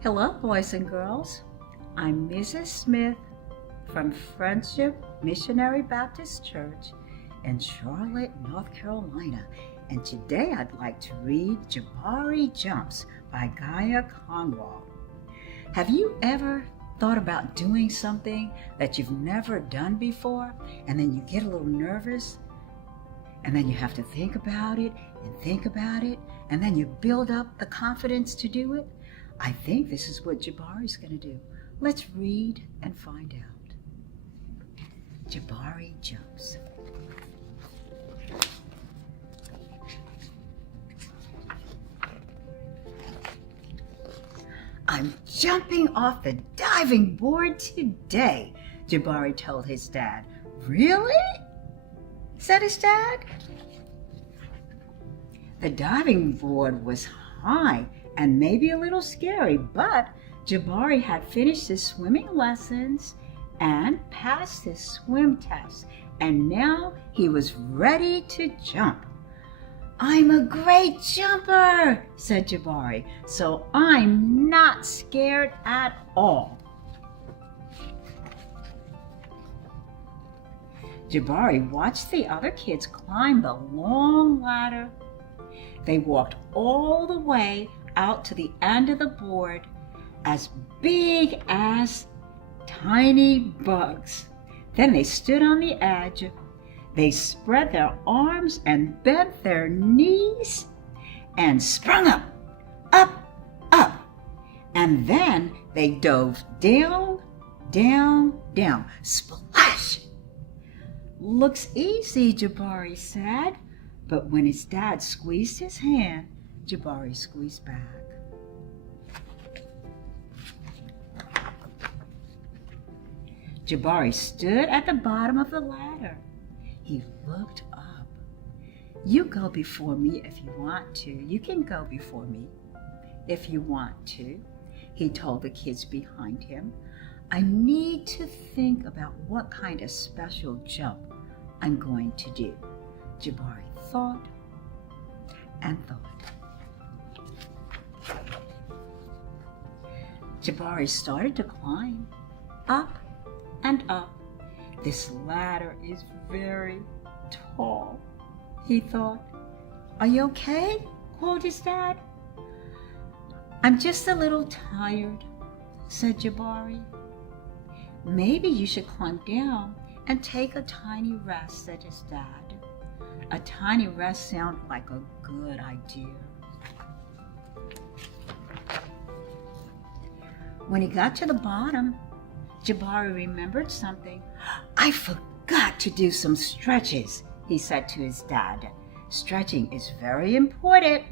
Hello, boys and girls. I'm Mrs. Smith from Friendship Missionary Baptist Church in Charlotte, North Carolina. And today I'd like to read Jabari Jumps by Gaia Conwell. Have you ever thought about doing something that you've never done before, and then you get a little nervous, and then you have to think about it, and then you build up the confidence to do it? I think this is what Jabari's going to do. Let's read and find out. Jabari Jumps. I'm jumping off the diving board today, Jabari told his dad. Really? Said his dad. The diving board was high and maybe a little scary, but Jabari had finished his swimming lessons and passed his swim test, and now he was ready to jump. I'm a great jumper, said Jabari, so I'm not scared at all. Jabari watched the other kids climb the long ladder. They walked all the way out to the end of the board, as big as tiny bugs. Then they stood on the edge. They spread their arms and bent their knees and sprung up, up, up. And then they dove down, down, down. Splash! Looks easy, Jabari said. But when his dad squeezed his hand, Jabari squeezed back. Jabari stood at the bottom of the ladder. He looked up. You go before me if you want to. You can go before me if you want to, he told the kids behind him. I need to think about what kind of special jump I'm going to do. Jabari thought and thought. Jabari started to climb up and up. This ladder is very tall, he thought. Are you okay? Called his dad. I'm just a little tired, said Jabari. Maybe you should climb down and take a tiny rest, said his dad. A tiny rest sounded like a good idea. When he got to the bottom, Jabari remembered something. I forgot to do some stretches, he said to his dad. Stretching is very important,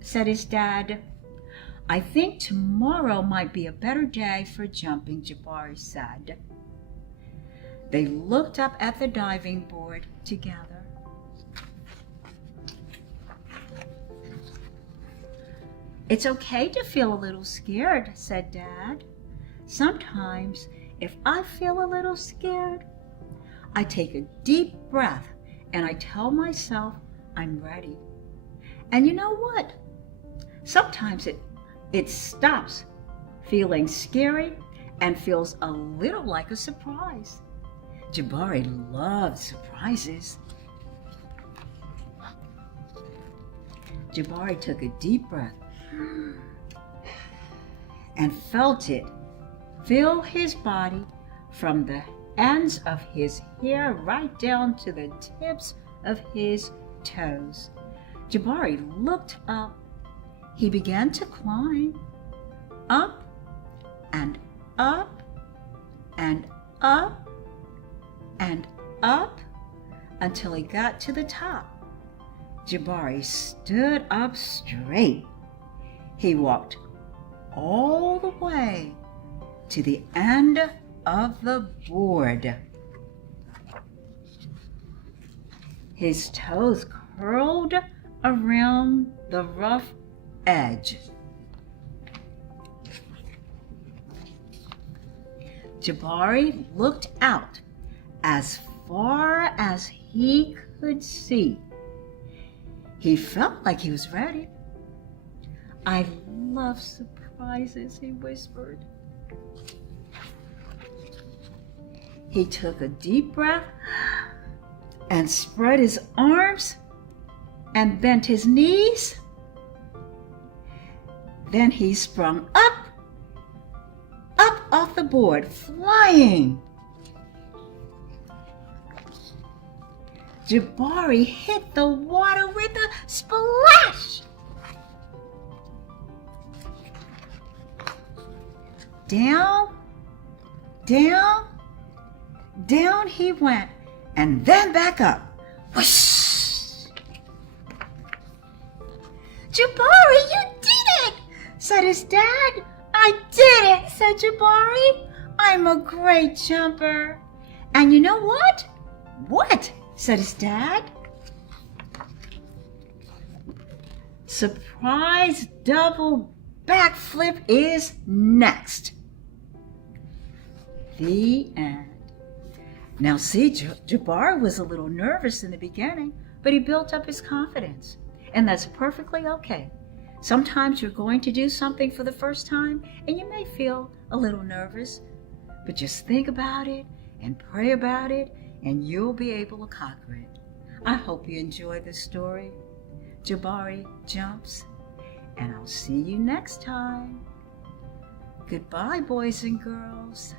said his dad. I think tomorrow might be a better day for jumping, Jabari said. They looked up at the diving board together. It's okay to feel a little scared, said Dad. Sometimes, if I feel a little scared, I take a deep breath and I tell myself I'm ready. And you know what? Sometimes it stops feeling scary and feels a little like a surprise. Jabari loved surprises. Jabari took a deep breath and felt it fill his body from the ends of his hair right down to the tips of his toes. Jabari looked up. He began to climb up and up and up and up until he got to the top. Jabari stood up straight. He walked all the way to the end of the board. His toes curled around the rough edge. Jabari looked out as far as he could see. He felt like he was ready. I love surprises, surprises," he whispered. He took a deep breath and spread his arms and bent his knees. Then he sprung up off the board, flying. Jabari hit the water with a splash. Down, down, down he went, and then back up. Whoosh! "Jabari, you did it!" said his dad. "I did it," said Jabari. "I'm a great jumper." "And you know what?" "What?" said his dad. Surprise double backflip is next. The end. Now see, Jabari was a little nervous in the beginning, but he built up his confidence, and that's perfectly okay. Sometimes you're going to do something for the first time, and you may feel a little nervous, but just think about it and pray about it, and you'll be able to conquer it. I hope you enjoyed this story. Jabari jumps, and I'll see you next time. Goodbye, boys and girls.